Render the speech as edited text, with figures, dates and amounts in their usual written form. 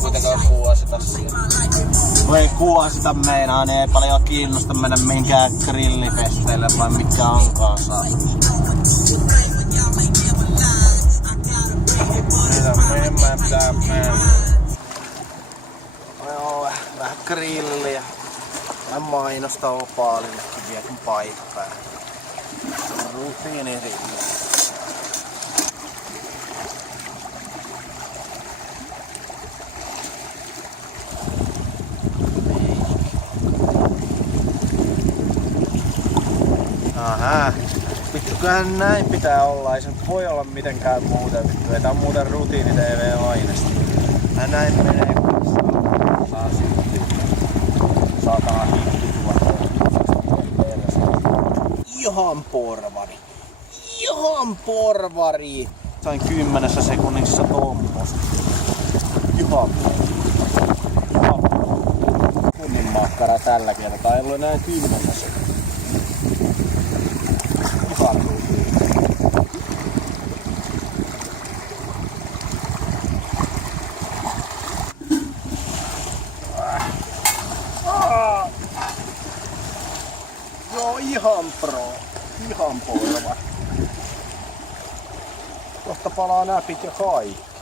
Kuitenkaan kuosita siellä. Voi kuosita meinaa, niin ei paljon kiinnosta mennä minkään grillifesteille vai mitkä onkaan saa. Meidän pitää mennä. Joo, vähän grilliä. Vähän mainosta opaalillekin vielä kun paikkaa. Rutiinirilli. Aha. Vittuköhän näin pitää olla, ei se nyt voi olla mitenkään muuten vittu. Ei tää on muuten rutiini TV-aineesta. Näin menee kanssa. Saa sitten. Saatana hittutua. Ihan porvari. Ihan porvari. Sain 10 sekunnissa tommosta. Ihan porvari. Ihan porvari. Kunnin makkara tällä kertaa. Ei ole näin 10 sekuntia. Joo, ihan pro. Ihan porva. Kohta palaa näpit ja kaikki.